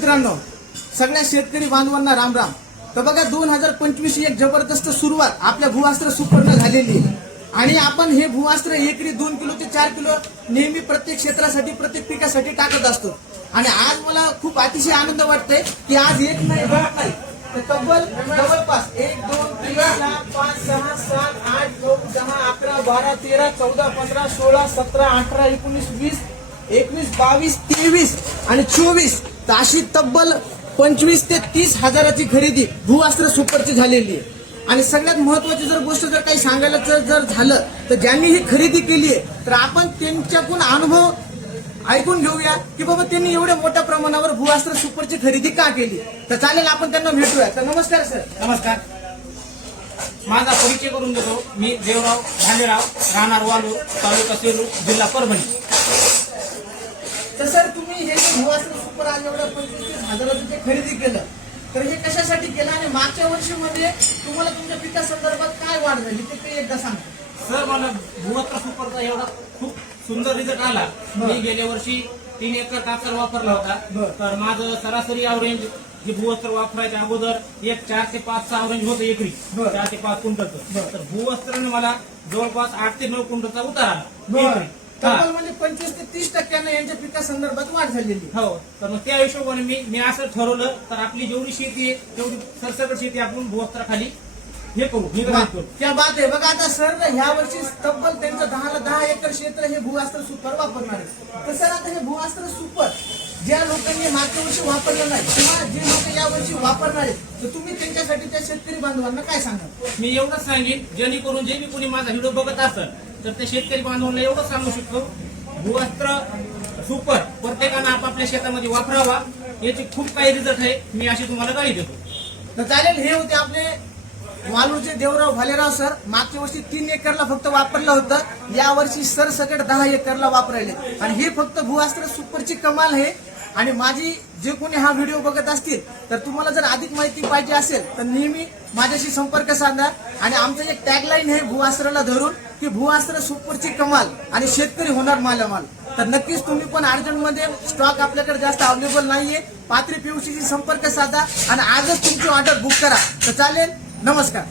मित्रांनो, सगळ्या शेतकरी बांधवांना राम राम. तर बघा 2025 एक जबरदस्त सुरुवात आपल्या भूअस्त्र सुपरनं झालेली आहे. आणि आपण हे भूअस्त्र एकरी 2 किलो ते 4 किलो नेहमी प्रत्येक क्षेत्रासाठी प्रत्येक पिकासाठी टाकत असतो. आणि आज मला खूप अतिशय आनंद वाटतोय की आज एक नाही दोन नाही तर तब्बल जवळपास 1 2 3 4 5 6 7 8 9 10 11 12 13 14 15 16 17 18 19 20 21 22 23 आणि 24 तर अशी तब्बल 25 ते 30 हजाराची खरेदी भूअस्त्र सुपरची झालेली आहे. आणि सगळ्यात महत्वाची जर गोष्ट जर काही सांगायला जर झालं तर ज्यांनी ही खरेदी केली आहे तर आपण त्यांच्याकडून अनुभव ऐकून घेऊया की बाबा त्यांनी एवढ्या मोठ्या प्रमाणावर भूअस्त्र सुपरची खरेदी का केली. तर चालेल, आपण त्यांना भेटूया. तर नमस्कार सर. नमस्कार. माझा परिचय करून देतो. मी देवराव भालेराव, राहणार वालूर, तालुका सेलू, जिल्हा परभणी. तर सर, तुम्ही हे जे भूअस्त्र सुपर आज एवढ्या 25-30 हजाराचं जे खरेदी केलं तर हे कशासाठी केलं आणि मागच्या वर्षीमध्ये तुम्हाला तुमच्या पिकासंदर्भात काय वाढ झाली ते एकदा सांगा. सर, मला भूअस्त्र सुपरचा एवढा खूप सुंदर रिझल्ट आला. मी गेल्या वर्षी 3 एकर काकर वापरला होता. तर माझं सरासरी अवरेंज जे भूअस्त्र वापरायच्या अगोदर एक 4 ते 5 अवरेंज होतं एकरी 4 ते 5 क्विंटलचं. तर भूअस्त्राने मला जवळपास 8 ते 9 क्विंटलचा उतार आला. म्हणजे 25 ते 30% यांच्या पिकासंदर्भात वाढ झालेली. हो. तर मग त्या हिशोबाने मी असं ठरवलं तर आपली जेवढी शेती आहे तेवढी सरसकट शेती आपण भूअस्त्राखाली हे करू. त्या बात आहे. बघा आता सर ह्या वर्षी तब्बल त्यांचं 10 एकर क्षेत्र हे भूअस्त्र सुपर वापरणार आहे. तर सर, आता हे भूअस्त्र सुपर ज्या लोकांनी मागच्या वर्षी वापरलं नाही किंवा जे लोक या वर्षी वापरणार आहेत तर तुम्ही त्यांच्यासाठी त्या शेतकरी बांधवांना काय सांगा. मी एवढंच सांगेन, जेणेकरून जे मी कोणी माझा व्हिडिओ बघत असेल तर त्या शेतकरी बांधवांना एवढं सांगू शकतो, भूअस्त्र सुपर प्रत्येकानं आपापल्या शेतामध्ये वापरावा. याची खूप काही रिझल्ट आहे. मी अशी तुम्हाला गाडी देतो. तर चालेल, हे होते आपले वालूरचे देवराव भालेराव सर. मागच्या वर्षी 3 एकरला फक्त वापरलं होतं, या वर्षी सरसकट 10 एकरला वापरायले. आणि हे फक्त भूअस्त्र सुपरची कमाल आहे. आणि माझी जे कोणी हा व्हिडिओ बघत असतील तर तुम्हाला जर अधिक माहिती पाहिजे असेल तर नेहमी माझ्याशी संपर्क साधा. आणि आमचं एक टॅगलाईन आहे भूअस्त्राला धरून की भूअस्त्र सुपरची कमाल आणि शेतकरी होणार मालामाल. तर नक्कीच तुम्ही पण अर्जंटमध्ये स्टॉक आपल्याकडे जास्त अवेलेबल नाहीये. पाथरी PVC संपर्क साधा आणि आजच तुमची ऑर्डर बुक करा. तर चालेल, नमस्कार.